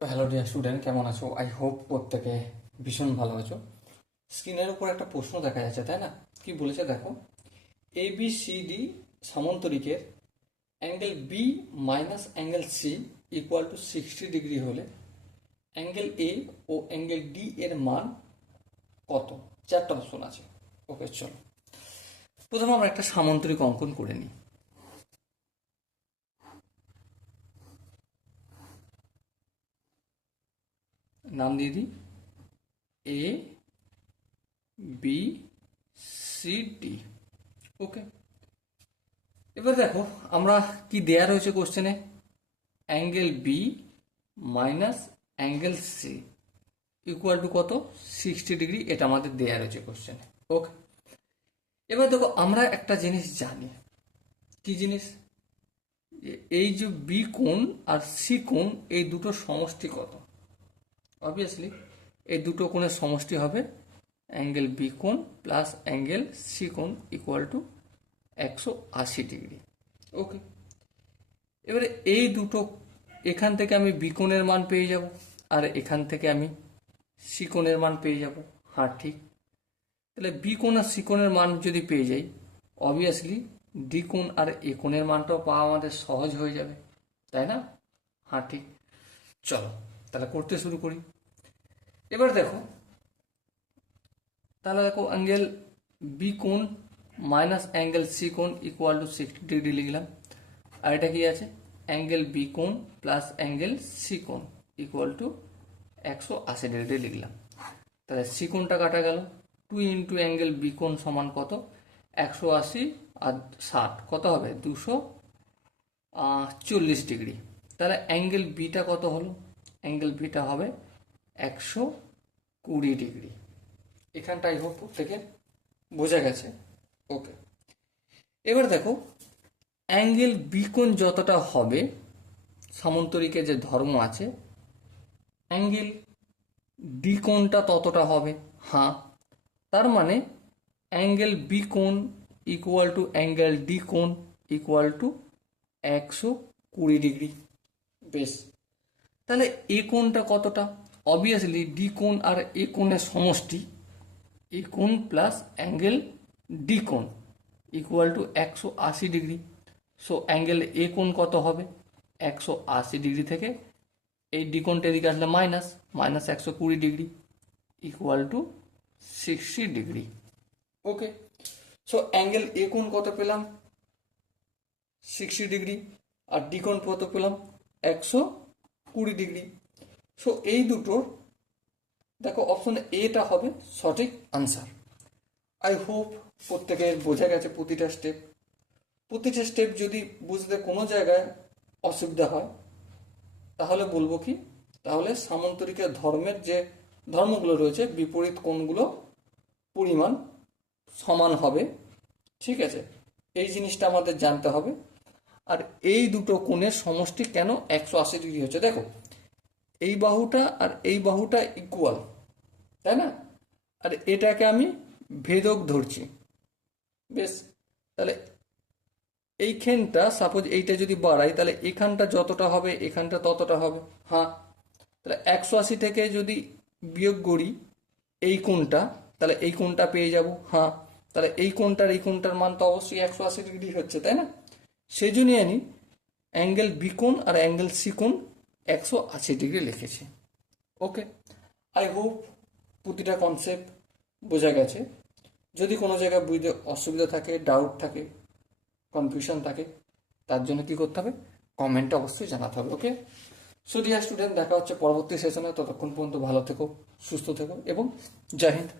তো hello dear student, কেমন আছো? আই হোপ প্রত্যেকে ভীষণ ভালো আছো। স্ক্রিনের উপর একটা প্রশ্ন দেখা যাচ্ছে, তাই না? কি বলেছে দেখো, এ বি সি ডি সামান্তরিকের angle B minus angle C equal to 60 degree হলে অ্যাঙ্গেল এ ও অ্যাঙ্গেল ডি এর মান কত? চারটা অপশন আছে। ওকে, চলো প্রথমে আমরা একটা সামান্তরিক অঙ্কন করে নিই। নাম দিয়ে দিই A B C D. Okay, এবার দেখো আমরা কি দেয়া রয়েছে কোশ্চেনে, angle B minus angle C equal to কত? 60 ডিগ্রি। এটা আমাদের দেয়া রয়েছে কোশ্চেনে। ওকে, এবার দেখো আমরা একটা জিনিস জানি। কি জিনিস? এই যে বি কোণ আর সি কোণ, এই দুটো সমষ্টি কত? অবভিয়াসলি এই দুটো কোণের সমষ্টি হবে অ্যাঙ্গেল বি কোণ প্লাস অ্যাঙ্গেল সি কোণ ইকুয়াল টু 180 ডিগ্রি। ওকে, এবারে এই দুটো, এখান থেকে আমি বি কোণের মান পেয়ে যাব আর এখান থেকে আমি সি কোণের মান পেয়ে যাব। হ্যাঁ ঠিক, তাহলে বি কোণ আর সি কোণের মান যদি পেয়ে যাই, অবভিয়াসলি ডি কোণ আর এ কোণের মানটাও পাওয়া আমাদের সহজ হয়ে যাবে, তাই না? হ্যাঁ ঠিক, চলো তাহলে করতে শুরু করি। এবার দেখো, তাহলে দেখো অ্যাঙ্গেল বি কোণ মাইনাস অ্যাঙ্গেল সি কোণ ইকুয়াল টু 60 ডিগ্রি লিখলাম। আর এটা কি আছে? অ্যাঙ্গেল বি কোণ প্লাস অ্যাঙ্গেল সি কোণ ইকুয়াল টু 180 ডিগ্রি লিখলাম। তাহলে সি কোণটা কাটা গেল, 2 ইন্টু অ্যাঙ্গেল বি কোণ সমান কত? 180 আর 60 কত হবে? 240 ডিগ্রি। তাহলে অ্যাঙ্গেল বিটা কত হলো? অ্যাঙ্গেল বিটা হবে 120 ডিগ্রি। এখানটা আই হোপ প্রত্যেকের বোঝা গেছে। ওকে, এবার দেখো অ্যাঙ্গেল বি কোণ যতটা হবে, সামান্তরিকের যে ধর্ম আছে, অ্যাঙ্গেল ডি কোণটা ততটা হবে। হ্যাঁ, তার মানে অ্যাঙ্গেল বি কোণ ইকুয়াল টু অ্যাঙ্গেল ডি কোণ ইকুয়াল টু 120 ডিগ্রি। বেশ, তাহলে এ কোণটা কতটা? অবভিয়াসলি ডি কোণ আর এ কোণের সমষ্টি, এ কোণ প্লাস অ্যাঙ্গেল ডি কোণ equal to 180 degree. So angle এ কোণ কত হবে? 180 ডিগ্রি থেকে এই ডি কোণটা এদিকে আসলে minus, minus 120 degree equal to 60 degree. Okay, so angle এ কোণ কত পেলাম? 60 ডিগ্রি। আর ডি কোণ কত পেলাম? 120 ডিগ্রি। সো এই দুটোর দেখো অপশন এটা হবে সঠিক আনসার। আই হোপ প্রত্যেকের বোঝা গেছে প্রতিটা স্টেপ। প্রতিটা স্টেপ যদি বুঝতে কোনো জায়গায় অসুবিধা হয় তাহলে বলবো কি, তাহলে সামান্তরিকের ধর্মের যে ধর্মগুলো রয়েছে, বিপরীত কোণগুলো পরিমাণ সমান হবে। ঠিক আছে, এই জিনিসটা আমাদের জানতে হবে। আর এই দুটো কোণের সমষ্টি কেন 180 ডিগ্রি হচ্ছে, দেখো এই বাহুটা আর এই বাহুটা ইকুয়াল, তাই না? আর এটাকে আমি ভেদক ধরছি। বেশ, তাহলে এইখানটা সাপোজ এইটা যদি বাড়াই, তাহলে এখানটা যতটা হবে এখানটা ততটা হবে। হ্যাঁ, তাহলে 180 থেকে যদি বিয়োগ করি এই কোণটা, তাহলে এই কোণটা পেয়ে যাব। হ্যাঁ, তাহলে এই কোণটার এই কোণটার মান তো অবশ্যই 180 ডিগ্রি হচ্ছে, তাই না? সেই জন্যই আমি অ্যাঙ্গেল বি কোণ আর অ্যাঙ্গেল সি কোণ 180 ডিগ্রি লিখেছি। ওকে, আই হোপ প্রতিটা কনসেপ্ট বোঝা গেছে। যদি কোনো জায়গায় বুঝতে অসুবিধা থাকে, ডাউট থাকে, কনফিউশন থাকে, তার জন্য কি করতে হবে? কমেন্টে অবশ্যই জানাতে হবে। ওকে, সো ডিয়ার স্টুডেন্ট, দেখা হচ্ছে পরবর্তী সেশনে। ততক্ষণ পর্যন্ত ভালো থেকো, সুস্থ থেকো এবং জয় হিন্দ।